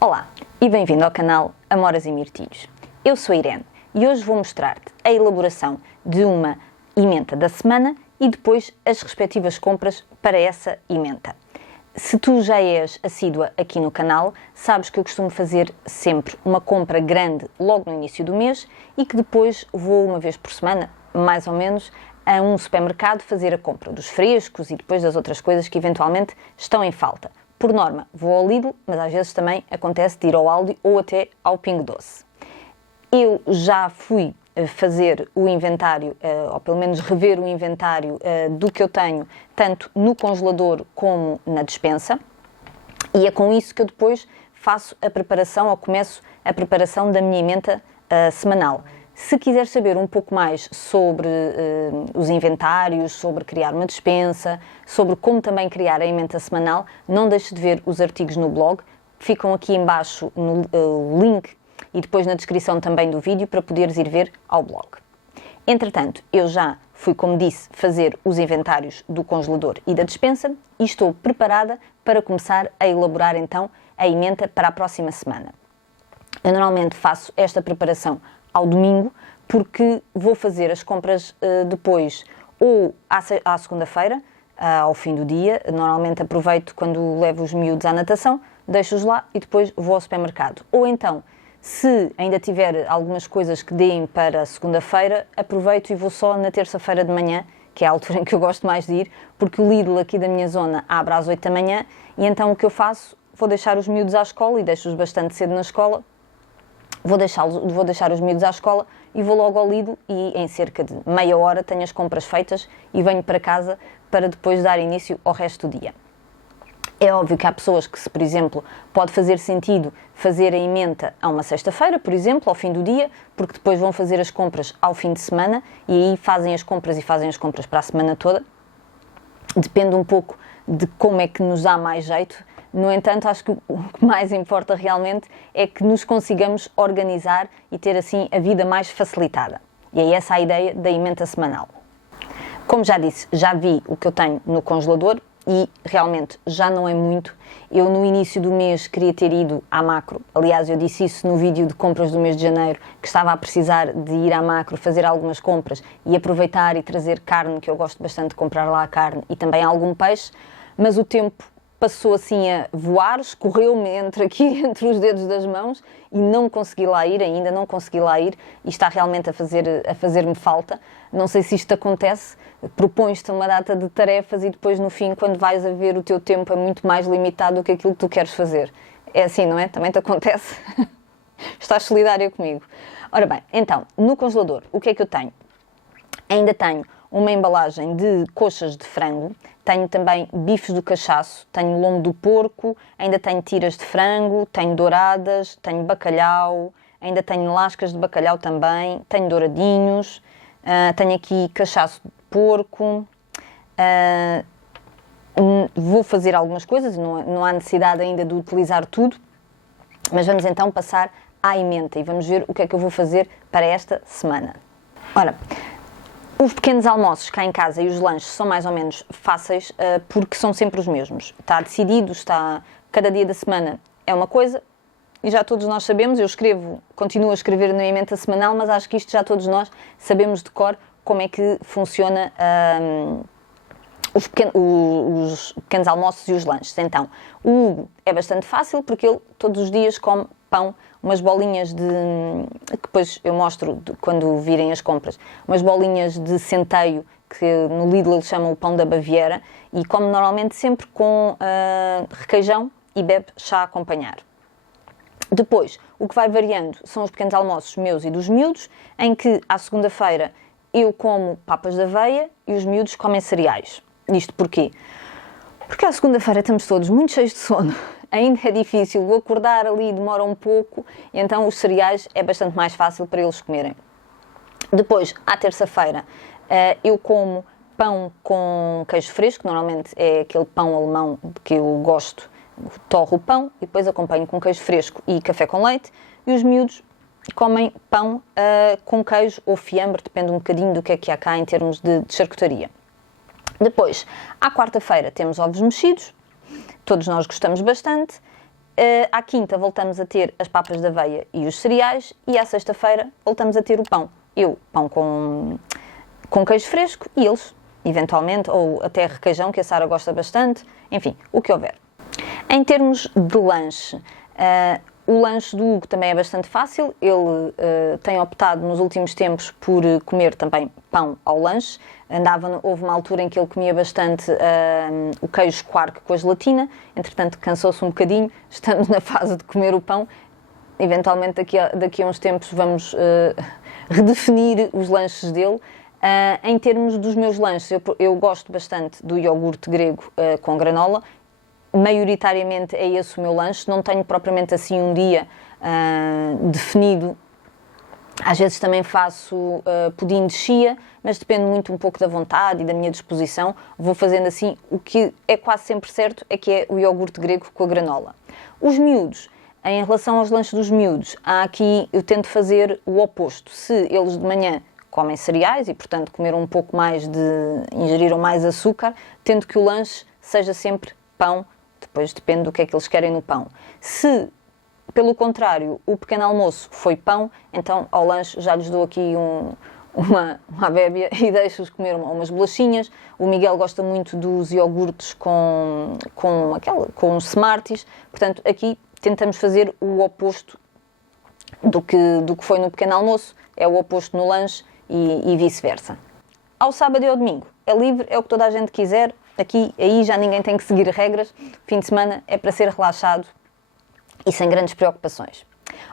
Olá e bem-vindo ao canal Amoras e Mirtilhos. Eu sou a Irene e hoje vou mostrar-te a elaboração de uma ementa da semana e depois as respectivas compras para essa ementa. Se tu já és assídua aqui no canal, sabes que eu costumo fazer sempre uma compra grande logo no início do mês e que depois vou uma vez por semana, mais ou menos, a um supermercado fazer a compra dos frescos e depois das outras coisas que eventualmente estão em falta. Por norma, vou ao Lidl, mas às vezes também acontece de ir ao Aldi ou até ao Pingo Doce. Eu já fui fazer o inventário, ou pelo menos rever o inventário do que eu tenho, tanto no congelador como na despensa, e é com isso que eu depois faço a preparação, ou começo a preparação da minha ementa semanal. Se quiser saber um pouco mais sobre os inventários, sobre criar uma despensa, sobre como também criar a ementa semanal, não deixe de ver os artigos no blog, ficam aqui em baixo no link e depois na descrição também do vídeo para poderes ir ver ao blog. Entretanto, eu já fui, como disse, fazer os inventários do congelador e da despensa e estou preparada para começar a elaborar então a ementa para a próxima semana. Eu normalmente faço esta preparação ao domingo, porque vou fazer as compras depois ou à segunda-feira, ao fim do dia. Normalmente aproveito quando levo os miúdos à natação, deixo-os lá e depois vou ao supermercado. Ou então, se ainda tiver algumas coisas que deem para segunda-feira, aproveito e vou só na terça-feira de manhã, que é a altura em que eu gosto mais de ir, porque o Lidl aqui da minha zona abre às 8 da manhã e então o que eu faço? Vou deixar os miúdos à escola e deixo-os bastante cedo na escola. Vou deixar os miúdos à escola e vou logo ao Lidl e em cerca de meia hora tenho as compras feitas e venho para casa para depois dar início ao resto do dia. É óbvio que há pessoas que, se por exemplo, pode fazer sentido fazer a ementa a uma sexta-feira, por exemplo, ao fim do dia, porque depois vão fazer as compras ao fim de semana e aí fazem as compras para a semana toda. Depende um pouco de como é que nos dá mais jeito. No entanto, acho que o que mais importa realmente é que nos consigamos organizar e ter assim a vida mais facilitada. E é essa a ideia da ementa semanal. Como já disse, já vi o que eu tenho no congelador e realmente já não é muito. Eu no início do mês queria ter ido à Macro. Aliás, eu disse isso no vídeo de compras do mês de janeiro, que estava a precisar de ir à Macro, fazer algumas compras e aproveitar e trazer carne, que eu gosto bastante de comprar lá a carne, e também algum peixe, mas o tempo passou assim a voar, escorreu-me entre os dedos das mãos e não consegui lá ir, ainda não consegui lá ir e está realmente a fazer-me falta. Não sei se isto acontece, propões-te uma data de tarefas e depois no fim, quando vais a ver, o teu tempo é muito mais limitado do que aquilo que tu queres fazer. É assim, não é? Também te acontece? Estás solidária comigo. Ora bem, então, no congelador, o que é que eu tenho? Ainda tenho uma embalagem de coxas de frango, tenho também bifes do cachaço, tenho lombo do porco, ainda tenho tiras de frango, tenho douradas, tenho bacalhau, ainda tenho lascas de bacalhau também, tenho douradinhos, tenho aqui cachaço de porco, vou fazer algumas coisas, não há necessidade ainda de utilizar tudo, mas vamos então passar à ementa e vamos ver o que é que eu vou fazer para esta semana. Ora, os pequenos almoços cá em casa e os lanches são mais ou menos fáceis porque são sempre os mesmos. Está decidido, cada dia da semana é uma coisa e já todos nós sabemos, continuo a escrever na ementa semanal, mas acho que isto já todos nós sabemos de cor como é que funciona os pequenos almoços e os lanches. Então, o Hugo é bastante fácil porque ele todos os dias come pão, umas bolinhas que depois eu mostro quando virem as compras, umas bolinhas de centeio que no Lidl eles chamam o pão da Baviera e come normalmente sempre com requeijão e bebe chá a acompanhar. Depois, o que vai variando são os pequenos almoços meus e dos miúdos, em que à segunda-feira eu como papas de aveia e os miúdos comem cereais. Isto porquê? Porque à segunda-feira estamos todos muito cheios de sono. Ainda é difícil, o acordar ali demora um pouco, e então os cereais é bastante mais fácil para eles comerem. Depois, à terça-feira, eu como pão com queijo fresco, normalmente é aquele pão alemão que eu gosto, torro o pão e depois acompanho com queijo fresco e café com leite, e os miúdos comem pão com queijo ou fiambre, depende um bocadinho do que há cá em termos de charcutaria. Depois, à quarta-feira, temos ovos mexidos, todos nós gostamos bastante. À quinta voltamos a ter as papas de aveia e os cereais e à sexta-feira voltamos a ter o pão. Eu, pão com queijo fresco e eles, eventualmente, ou até requeijão, que a Sara gosta bastante, enfim, o que houver. Em termos de lanche, o lanche do Hugo também é bastante fácil. Ele tem optado nos últimos tempos por comer também pão ao lanche. Houve uma altura em que ele comia bastante o queijo Quark com a gelatina, entretanto cansou-se um bocadinho, estamos na fase de comer o pão. Eventualmente daqui a uns tempos vamos redefinir os lanches dele. Em termos dos meus lanches, eu gosto bastante do iogurte grego com granola. Maioritariamente é esse o meu lanche, não tenho propriamente assim um dia definido. Às vezes também faço pudim de chia, mas depende muito um pouco da vontade e da minha disposição. Vou fazendo assim, o que é quase sempre certo é que é o iogurte grego com a granola. Os miúdos, em relação aos lanches dos miúdos, eu tento fazer o oposto. Se eles de manhã comem cereais e, portanto, comeram um pouco mais ingeriram mais açúcar, tento que o lanche seja sempre pão. Depois depende do que é que eles querem no pão. Se, pelo contrário, o pequeno almoço foi pão, então ao lanche já lhes dou aqui uma bébia e deixo-os comer umas bolachinhas. O Miguel gosta muito dos iogurtes com os Smarties, portanto aqui tentamos fazer o oposto do que foi no pequeno almoço, é o oposto no lanche e vice-versa. Ao sábado e ao domingo é livre, é o que toda a gente quiser. Aí já ninguém tem que seguir regras. Fim de semana é para ser relaxado e sem grandes preocupações.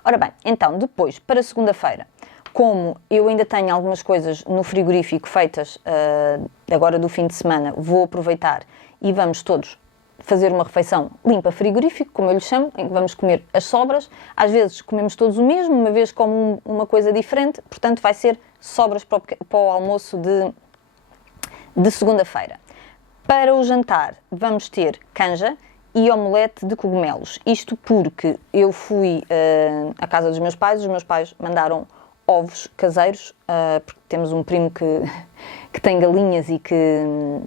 Ora bem, então, depois, para segunda-feira, como eu ainda tenho algumas coisas no frigorífico feitas agora do fim de semana, vou aproveitar e vamos todos fazer uma refeição limpa frigorífico, como eu lhe chamo, em que vamos comer as sobras. Às vezes comemos todos o mesmo, uma vez como uma coisa diferente, portanto vai ser sobras para o almoço de segunda-feira. Para o jantar vamos ter canja e omelete de cogumelos. Isto porque eu fui à casa dos meus pais, os meus pais mandaram ovos caseiros, porque temos um primo que tem galinhas e que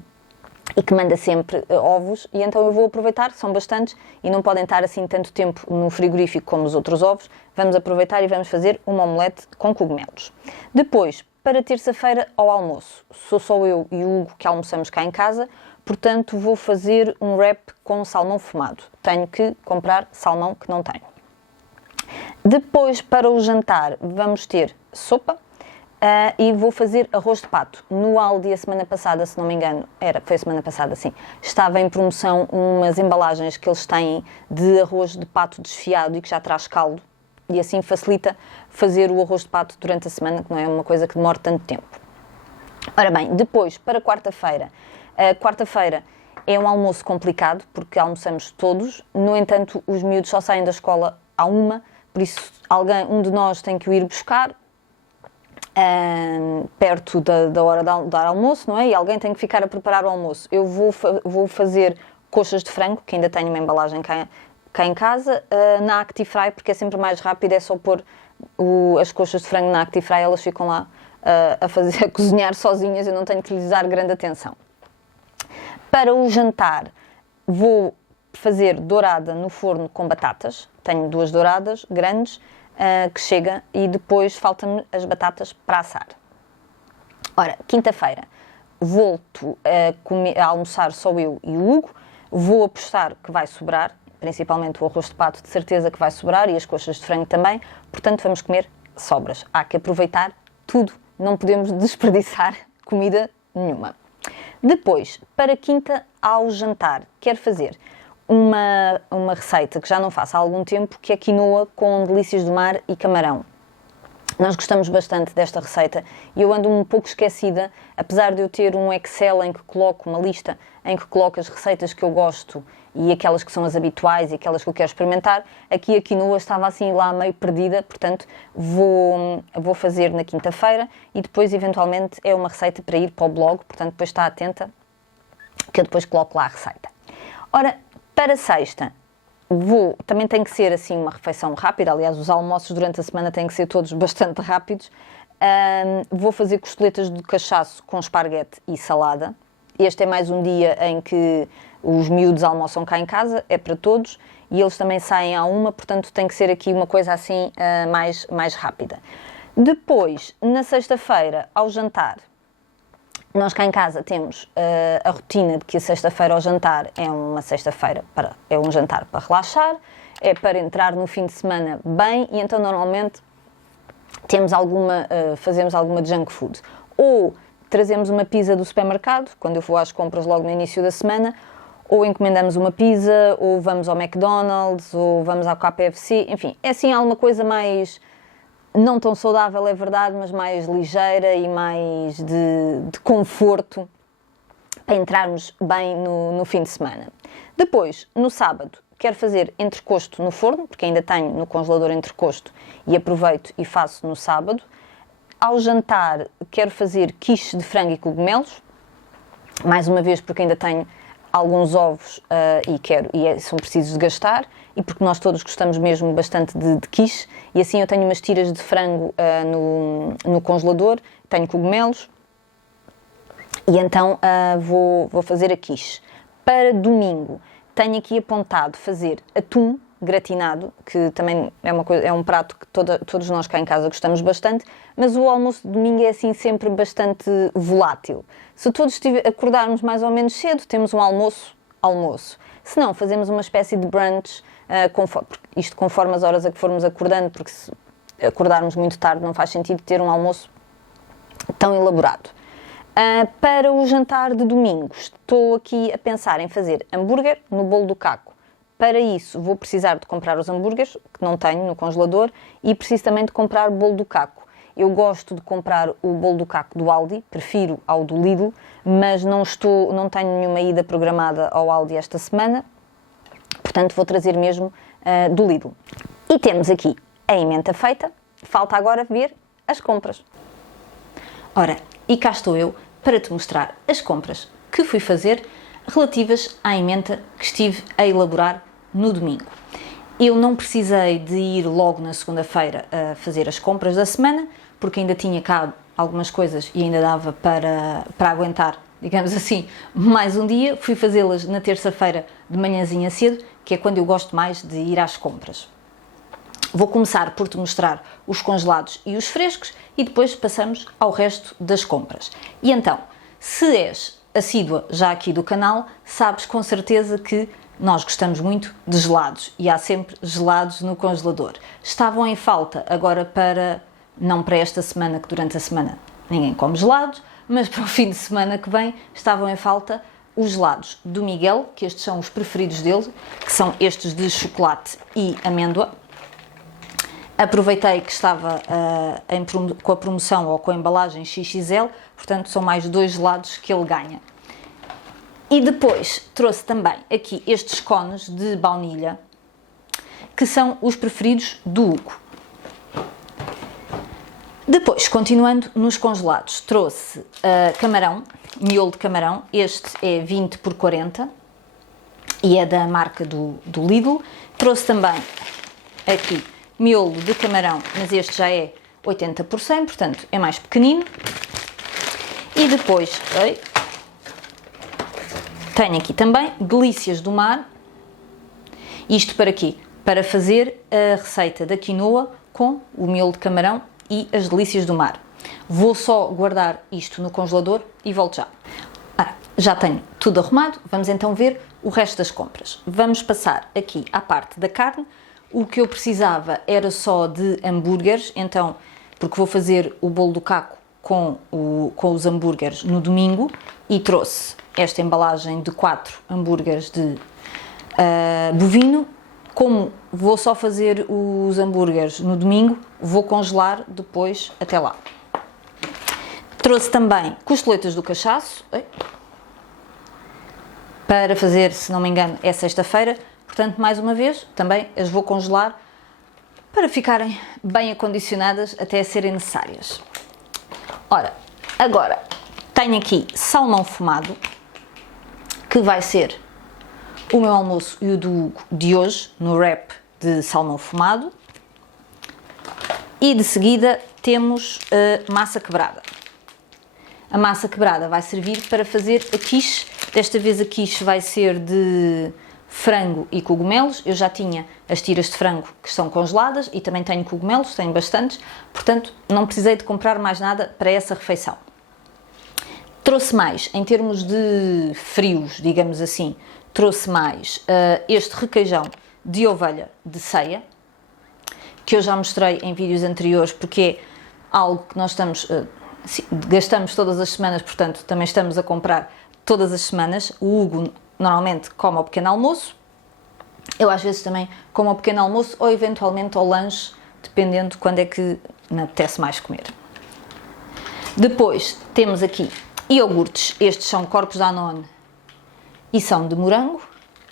manda sempre ovos, e então eu vou aproveitar, são bastantes e não podem estar assim tanto tempo no frigorífico como os outros ovos. Vamos aproveitar e vamos fazer uma omelete com cogumelos. Depois, para terça-feira ao almoço, sou só eu e o Hugo que almoçamos cá em casa, portanto vou fazer um wrap com salmão fumado. Tenho que comprar salmão que não tenho. Depois, para o jantar, vamos ter sopa e vou fazer arroz de pato. No Aldi, a semana passada, se não me engano, foi a semana passada, sim, estava em promoção umas embalagens que eles têm de arroz de pato desfiado e que já traz caldo. E assim facilita fazer o arroz de pato durante a semana, que não é uma coisa que demora tanto tempo. Ora bem, depois, para quarta-feira. Quarta-feira é um almoço complicado, porque almoçamos todos. No entanto, os miúdos só saem da escola à 1, por isso um de nós tem que o ir buscar perto da hora de dar almoço, não é? E alguém tem que ficar a preparar o almoço. Eu vou fazer coxas de frango, que ainda tenho uma embalagem cá em casa, na Actifry, porque é sempre mais rápido, é só pôr as coxas de frango na Actifry, elas ficam lá a cozinhar sozinhas, eu não tenho que lhes dar grande atenção. Para o jantar, vou fazer dourada no forno com batatas. Tenho 2 douradas grandes, que chega, e depois faltam-me as batatas para assar. Ora, quinta-feira, volto a almoçar só eu e o Hugo. Vou apostar que vai sobrar, principalmente o arroz de pato, de certeza que vai sobrar, e as coxas de frango também. Portanto, vamos comer sobras. Há que aproveitar tudo. Não podemos desperdiçar comida nenhuma. Depois, para quinta ao jantar, quero fazer uma receita que já não faço há algum tempo, que é quinoa com delícias do mar e camarão. Nós gostamos bastante desta receita e eu ando um pouco esquecida, apesar de eu ter um Excel em que coloco uma lista, em que coloco as receitas que eu gosto e aquelas que são as habituais e aquelas que eu quero experimentar. Aqui a quinoa estava assim lá meio perdida, portanto vou fazer na quinta-feira e depois eventualmente é uma receita para ir para o blog, portanto depois está atenta que eu depois coloco lá a receita. Ora, para sexta, também tem que ser assim uma refeição rápida, aliás os almoços durante a semana têm que ser todos bastante rápidos. Vou fazer costeletas de cachaço com esparguete e salada. Este é mais um dia em que os miúdos almoçam cá em casa, é para todos, e eles também saem à 1, portanto tem que ser aqui uma coisa assim mais rápida. Depois, na sexta-feira, ao jantar, nós cá em casa temos a rotina de que a sexta-feira ao jantar é uma sexta-feira, é um jantar para relaxar, é para entrar no fim de semana bem, e então normalmente fazemos alguma junk food. Ou trazemos uma pizza do supermercado, quando eu vou às compras logo no início da semana, ou encomendamos uma pizza, ou vamos ao McDonald's, ou vamos ao KFC, enfim, é assim alguma coisa mais, não tão saudável, é verdade, mas mais ligeira e mais de conforto, para entrarmos bem no fim de semana. Depois, no sábado, quero fazer entrecosto no forno, porque ainda tenho no congelador entrecosto e aproveito e faço no sábado. Ao jantar, quero fazer quiche de frango e cogumelos, mais uma vez porque ainda tenho alguns ovos e são precisos de gastar, e porque nós todos gostamos mesmo bastante de quiche, e assim eu tenho umas tiras de frango no congelador, tenho cogumelos, e então vou fazer a quiche. Para domingo, tenho aqui apontado fazer atum gratinado, que também é um prato que todos nós cá em casa gostamos bastante, mas o almoço de domingo é assim sempre bastante volátil. Se todos acordarmos mais ou menos cedo, temos um almoço. Se não, fazemos uma espécie de brunch, conforme as horas a que formos acordando, porque se acordarmos muito tarde não faz sentido ter um almoço tão elaborado. Para o jantar de domingo, estou aqui a pensar em fazer hambúrguer no bolo do caco. Para isso, vou precisar de comprar os hambúrgueres, que não tenho no congelador, e preciso também de comprar o bolo do caco. Eu gosto de comprar o bolo do caco do Aldi, prefiro ao do Lidl, mas não tenho nenhuma ida programada ao Aldi esta semana, portanto vou trazer mesmo do Lidl. E temos aqui a emenda feita, falta agora ver as compras. Ora, e cá estou eu para te mostrar as compras que fui fazer relativas à emenda que estive a elaborar no domingo. Eu não precisei de ir logo na segunda-feira a fazer as compras da semana, porque ainda tinha cá algumas coisas e ainda dava para aguentar, digamos assim, mais um dia. Fui fazê-las na terça-feira de manhãzinha cedo, que é quando eu gosto mais de ir às compras. Vou começar por te mostrar os congelados e os frescos e depois passamos ao resto das compras. E então, se és assídua já aqui do canal, sabes com certeza que nós gostamos muito de gelados e há sempre gelados no congelador. Estavam em falta agora não para esta semana, que durante a semana ninguém come gelados, mas para o fim de semana que vem estavam em falta os gelados do Miguel, que estes são os preferidos dele, que são estes de chocolate e amêndoa. Aproveitei que estava com a promoção ou com a embalagem XXL, portanto são mais 2 gelados que ele ganha. E depois trouxe também aqui estes cones de baunilha, que são os preferidos do Hugo. Depois, continuando nos congelados, trouxe camarão, miolo de camarão, este é 20 por 40 e é da marca do Lidl. Trouxe também aqui miolo de camarão, mas este já é 80 por 100, portanto é mais pequenino. E depois tenho aqui também delícias do mar. Isto para quê? Para fazer a receita da quinoa com o miolo de camarão e as delícias do mar. Vou só guardar isto no congelador e volto já. Já tenho tudo arrumado, vamos então ver o resto das compras. Vamos passar aqui à parte da carne. O que eu precisava era só de hambúrgueres, então, porque vou fazer o bolo do caco com os hambúrgueres no domingo, e trouxe esta embalagem de 4 hambúrgueres de bovino. Como vou só fazer os hambúrgueres no domingo, vou congelar depois até lá. Trouxe também costeletas do cachaço, para fazer, se não me engano, é sexta-feira. Portanto, mais uma vez, também as vou congelar para ficarem bem acondicionadas até serem necessárias. Ora, agora tenho aqui salmão fumado, que vai ser o meu almoço e o do Hugo de hoje, no wrap de salmão fumado. E de seguida temos a massa quebrada. A massa quebrada vai servir para fazer a quiche. Desta vez a quiche vai ser de frango e cogumelos. Eu já tinha as tiras de frango que estão congeladas e também tenho cogumelos, tenho bastantes, portanto não precisei de comprar mais nada para essa refeição. Trouxe mais, em termos de frios, digamos assim, trouxe mais este requeijão de ovelha de ceia, que eu já mostrei em vídeos anteriores, porque é algo que nós gastamos todas as semanas, portanto também estamos a comprar todas as semanas. O Hugo normalmente come ao pequeno almoço, eu às vezes também como ao pequeno almoço ou eventualmente ao lanche, dependendo de quando é que me apetece mais comer. Depois temos aqui iogurtes, estes são Corpus Danone e são de morango,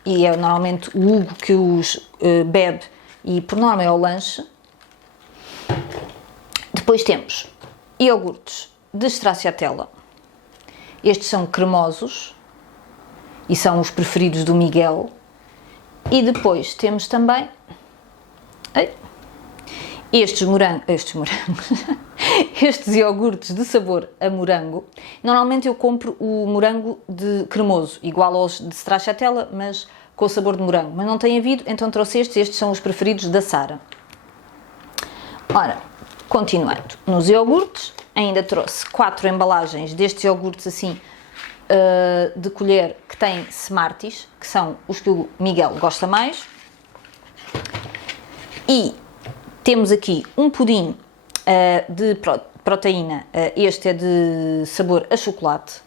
e é normalmente o Hugo que os bebe e por norma é ao lanche. Depois temos iogurtes de Stracciatella, estes são cremosos e são os preferidos do Miguel. E depois temos também estes iogurtes de sabor a morango. Normalmente eu compro o morango de cremoso, igual aos de Stracciatella, mas com o sabor de morango. Mas não tem havido, então trouxe estes são os preferidos da Sara. Ora, continuando, nos iogurtes, ainda trouxe 4 embalagens destes iogurtes assim, de colher, que têm Smarties, que são os que o Miguel gosta mais. E temos aqui um pudim de proteína, este é de sabor a chocolate.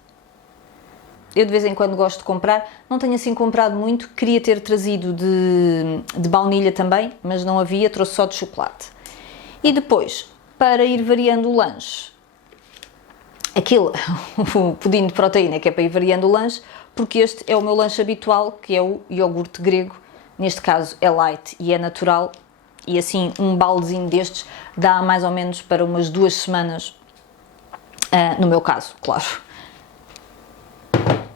Eu de vez em quando gosto de comprar, não tenho assim comprado muito, queria ter trazido de baunilha também, mas não havia, trouxe só de chocolate. E depois, para ir variando o lanche, o pudim de proteína, que é para ir variando o lanche, porque este é o meu lanche habitual, que é o iogurte grego, neste caso é light e é natural, e assim um baldezinho destes dá mais ou menos para umas 2 semanas, no meu caso, claro.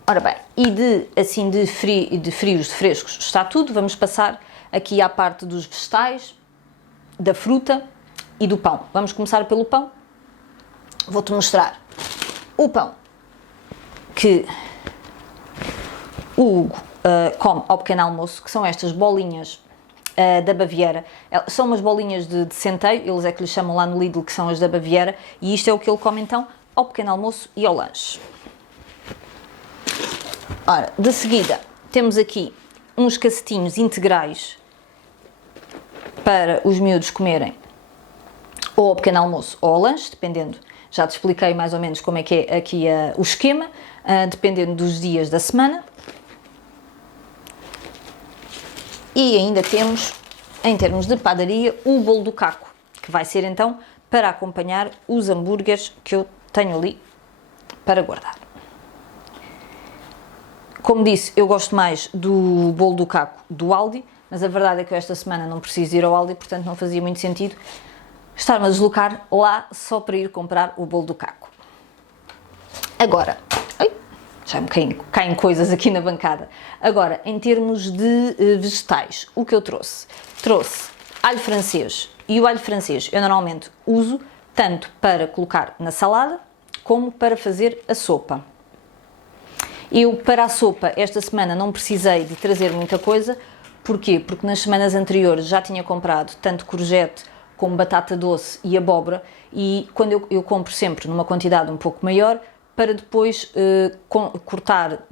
Ora bem, e de frios, de frescos, está tudo. Vamos passar aqui à parte dos vegetais, da fruta e do pão. Vamos começar pelo pão. Vou-te mostrar o pão que o Hugo come ao pequeno almoço, que são estas bolinhas da Baviera. São umas bolinhas de centeio, eles é que lhes chamam lá no Lidl, que são as da Baviera, e isto é o que ele come então ao pequeno almoço e ao lanche. Ora, de seguida, temos aqui uns cacetinhos integrais para os miúdos comerem ou ao pequeno almoço ou ao lanche, dependendo, já te expliquei mais ou menos como é que é aqui o esquema, dependendo dos dias da semana. E ainda temos, em termos de padaria, o bolo do caco, que vai ser então para acompanhar os hambúrgueres que eu tenho ali para guardar. Como disse, eu gosto mais do bolo do caco do Aldi, mas a verdade é que eu esta semana não preciso ir ao Aldi, portanto não fazia muito sentido estar-me a deslocar lá só para ir comprar o bolo do caco. Agora, já me caem coisas aqui na bancada. Agora, em termos de vegetais, o que eu trouxe? Trouxe alho francês, e o alho francês eu normalmente uso tanto para colocar na salada como para fazer a sopa. Eu, para a sopa, esta semana não precisei de trazer muita coisa. Porquê? Porque nas semanas anteriores já tinha comprado tanto courgette como batata doce e abóbora, e quando eu compro sempre numa quantidade um pouco maior, para depois cortar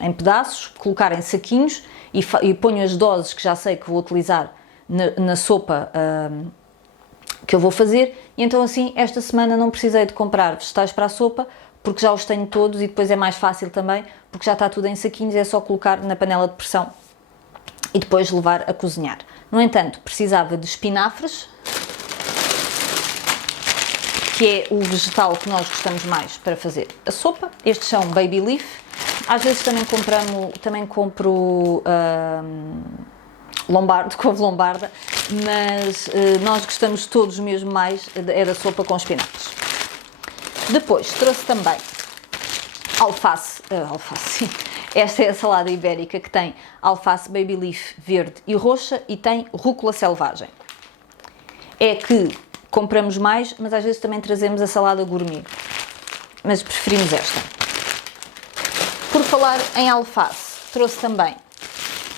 em pedaços, colocar em saquinhos e ponho as doses que já sei que vou utilizar na sopa que eu vou fazer, e então assim esta semana não precisei de comprar vegetais para a sopa, porque já os tenho todos e depois é mais fácil também, porque já está tudo em saquinhos, é só colocar na panela de pressão e depois levar a cozinhar. No entanto, precisava de espinafres, que é o vegetal que nós gostamos mais para fazer a sopa. Estes são baby leaf. Às vezes também compro couve lombarda, mas nós gostamos todos mesmo mais da sopa com espinafres. Depois trouxe também alface, sim. Esta é a salada ibérica que tem alface baby leaf verde e roxa e tem rúcula selvagem. É que compramos mais, mas às vezes também trazemos a salada gourmet, mas preferimos esta. Por falar em alface, trouxe também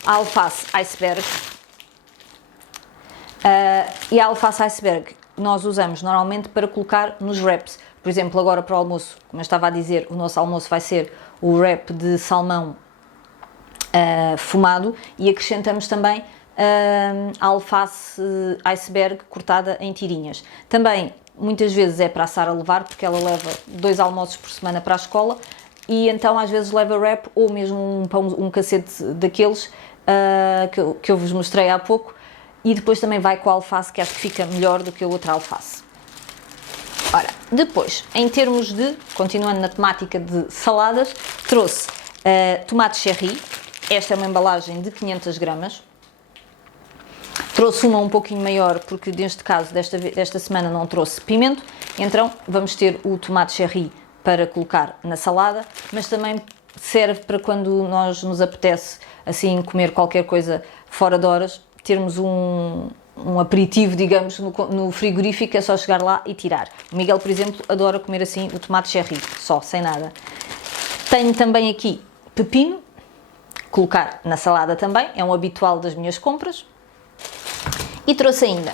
a alface iceberg. E a alface iceberg nós usamos normalmente para colocar nos wraps. Por exemplo, agora para o almoço, como eu estava a dizer, o nosso almoço vai ser o wrap de salmão fumado, e acrescentamos também a alface iceberg cortada em tirinhas. Também muitas vezes é para a Sara levar, porque ela leva 2 almoços por semana para a escola, e então às vezes leva wrap ou mesmo um cacete daqueles que eu vos mostrei há pouco, e depois também vai com a alface, que acho que fica melhor do que a outra alface. Ora, depois, em termos de, continuando na temática de saladas, trouxe tomate cherry. Esta é uma embalagem de 500 gramas. Trouxe uma um pouquinho maior, porque neste caso, desta semana, não trouxe pimento. Então, vamos ter o tomate cherry para colocar na salada, mas também serve para quando nos apetece assim comer qualquer coisa fora de horas, termos um aperitivo, digamos, no frigorífico, é só chegar lá e tirar. O Miguel, por exemplo, adora comer assim o tomate cherry, só, sem nada. Tenho também aqui pepino, colocar na salada também, é um habitual das minhas compras. E trouxe ainda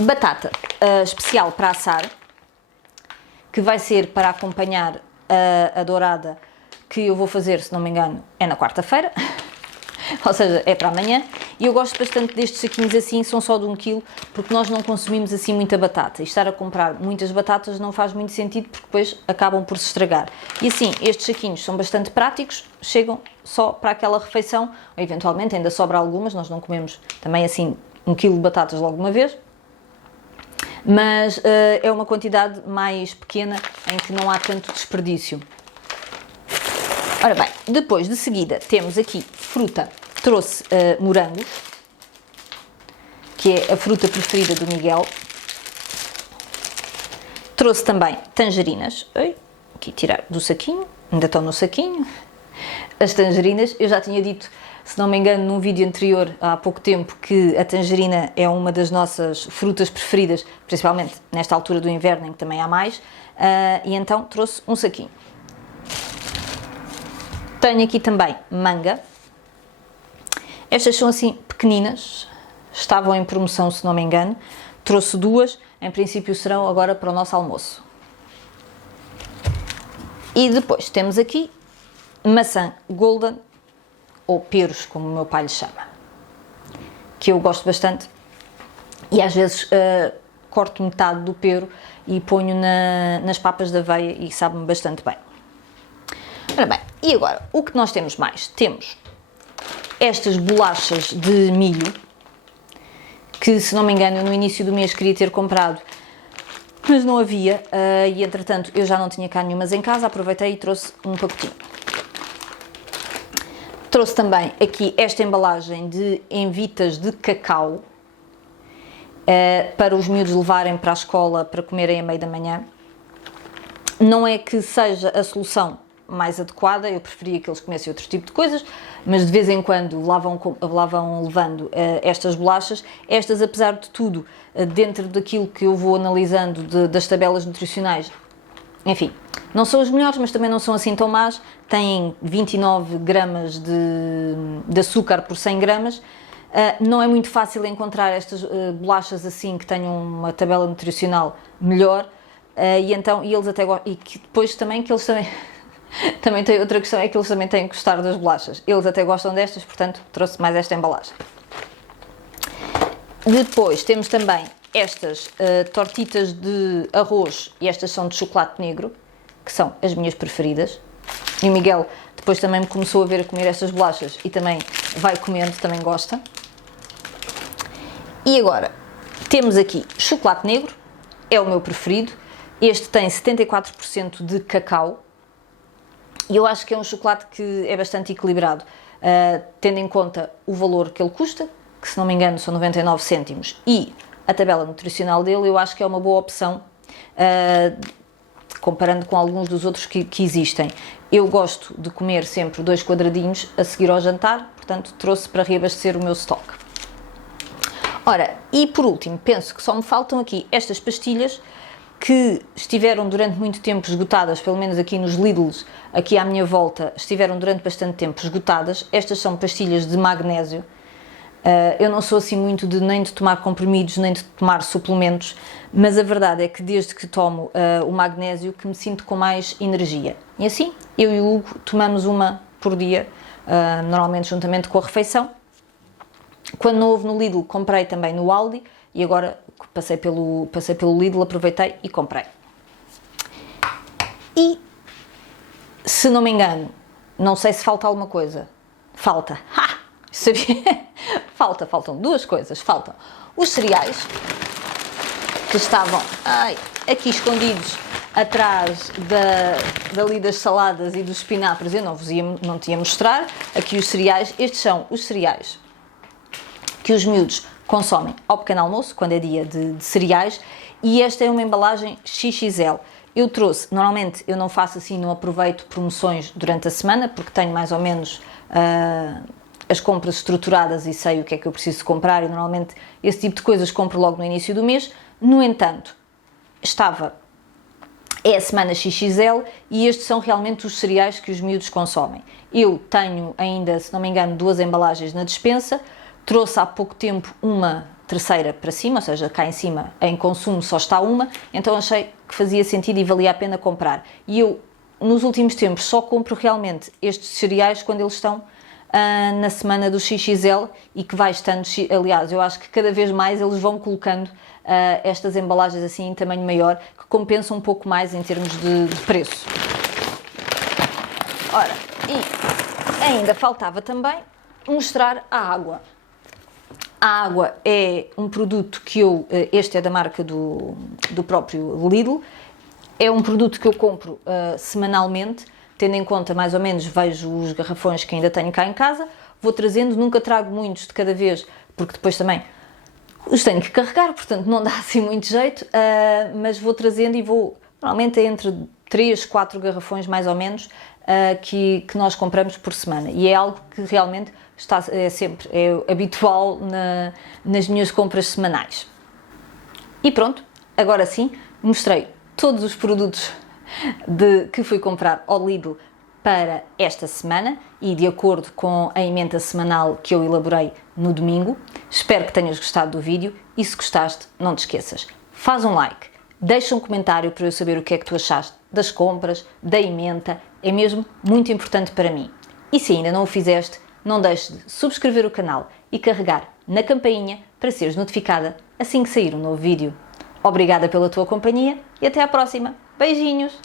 batata especial para assar, que vai ser para acompanhar a dourada, que eu vou fazer, se não me engano, é na quarta-feira. Ou seja, é para amanhã, e eu gosto bastante destes saquinhos assim, são só de 1 kg, porque nós não consumimos assim muita batata, e estar a comprar muitas batatas não faz muito sentido, porque depois acabam por se estragar. E assim, estes saquinhos são bastante práticos, chegam só para aquela refeição, ou eventualmente ainda sobra algumas, nós não comemos também assim 1 kg de batatas logo de uma vez, mas é uma quantidade mais pequena, em que não há tanto desperdício. Ora bem, depois de seguida temos aqui fruta. Trouxe morangos, que é a fruta preferida do Miguel. Trouxe também tangerinas. Aqui tirar do saquinho, ainda estão no saquinho. As tangerinas, eu já tinha dito, se não me engano, num vídeo anterior, há pouco tempo, que a tangerina é uma das nossas frutas preferidas, principalmente nesta altura do inverno, em que também há mais, e então trouxe um saquinho. Tenho aqui também manga. Estas são assim pequeninas, estavam em promoção, se não me engano. Trouxe 2, em princípio serão agora para o nosso almoço. E depois temos aqui maçã golden, ou peros, como o meu pai lhe chama, que eu gosto bastante, e às vezes corto metade do pero e ponho nas papas de aveia, e sabe-me bastante bem. Ora bem, e agora, o que nós temos mais? Temos estas bolachas de milho, que, se não me engano, no início do mês queria ter comprado, mas não havia, e entretanto eu já não tinha cá nenhumas em casa, aproveitei e trouxe um pacotinho. Trouxe também aqui esta embalagem de envitas de cacau, para os miúdos levarem para a escola para comerem a meio da manhã. Não é que seja a solução mais adequada, eu preferia que eles comessem outro tipo de coisas, mas de vez em quando lá vão levando estas bolachas. Estas, apesar de tudo, dentro daquilo que eu vou analisando das tabelas nutricionais, enfim, não são as melhores, mas também não são assim tão más. Têm 29 gramas de açúcar por 100 gramas. Não é muito fácil encontrar estas bolachas assim que tenham uma tabela nutricional melhor, e eles até gostam, e que depois também que eles também tem outra questão, é que eles também têm que gostar das bolachas. Eles até gostam destas, portanto trouxe mais esta embalagem. Depois temos também estas tortitas de arroz, e estas são de chocolate negro, que são as minhas preferidas. E o Miguel depois também me começou a ver a comer estas bolachas e também vai comendo, também gosta. E agora temos aqui chocolate negro, é o meu preferido. Este tem 74% de cacau. E eu acho que é um chocolate que é bastante equilibrado, tendo em conta o valor que ele custa, que, se não me engano, são 99 cêntimos, e a tabela nutricional dele. Eu acho que é uma boa opção, comparando com alguns dos outros que existem. Eu gosto de comer sempre 2 quadradinhos a seguir ao jantar, portanto trouxe para reabastecer o meu estoque. Ora, e por último, penso que só me faltam aqui estas pastilhas, que estiveram durante muito tempo esgotadas, pelo menos aqui nos Lidls, aqui à minha volta, estiveram durante bastante tempo esgotadas. Estas são pastilhas de magnésio. Eu não sou assim muito nem de tomar comprimidos, nem de tomar suplementos, mas a verdade é que desde que tomo o magnésio que me sinto com mais energia. E assim, eu e o Hugo tomamos uma por dia, normalmente juntamente com a refeição. Quando não houve no Lidl, comprei também no Aldi e agora passei pelo Lidl, aproveitei e comprei. E, se não me engano, não sei se falta alguma coisa. Falta. Sabia? Faltam duas coisas. Faltam os cereais, que estavam aqui escondidos atrás dali das saladas e dos espinafres. Eu não te ia mostrar. Aqui os cereais. Estes são os cereais que os miúdos consomem ao pequeno almoço, quando é dia de cereais, e esta é uma embalagem XXL. Eu trouxe, normalmente eu não faço assim, não aproveito promoções durante a semana, porque tenho mais ou menos as compras estruturadas e sei o que é que eu preciso de comprar, e normalmente esse tipo de coisas compro logo no início do mês. No entanto, é a semana XXL e estes são realmente os cereais que os miúdos consomem. Eu tenho ainda, se não me engano, 2 embalagens na despensa. Trouxe há pouco tempo uma terceira para cima, ou seja, cá em cima em consumo só está uma, então achei que fazia sentido e valia a pena comprar. E eu, nos últimos tempos, só compro realmente estes cereais quando eles estão na semana do XXL e que vai estando, aliás, eu acho que cada vez mais eles vão colocando estas embalagens assim em tamanho maior, que compensam um pouco mais em termos de preço. Ora, e ainda faltava também mostrar a água. A água é um produto que este é da marca do próprio Lidl, é um produto que eu compro semanalmente, tendo em conta mais ou menos, vejo os garrafões que ainda tenho cá em casa, vou trazendo, nunca trago muitos de cada vez, porque depois também os tenho que carregar, portanto não dá assim muito jeito, mas vou trazendo e vou, normalmente é entre 3, 4 garrafões mais ou menos, que nós compramos por semana, e é algo que realmente é habitual nas minhas compras semanais. E pronto, agora sim, mostrei todos os produtos que fui comprar ao Lidl para esta semana e de acordo com a emenda semanal que eu elaborei no domingo. Espero que tenhas gostado do vídeo e se gostaste, não te esqueças, faz um like, deixa um comentário para eu saber o que é que tu achaste das compras, da emenda, é mesmo muito importante para mim. E se ainda não o fizeste, não deixes de subscrever o canal e carregar na campainha para seres notificada assim que sair um novo vídeo. Obrigada pela tua companhia e até à próxima. Beijinhos!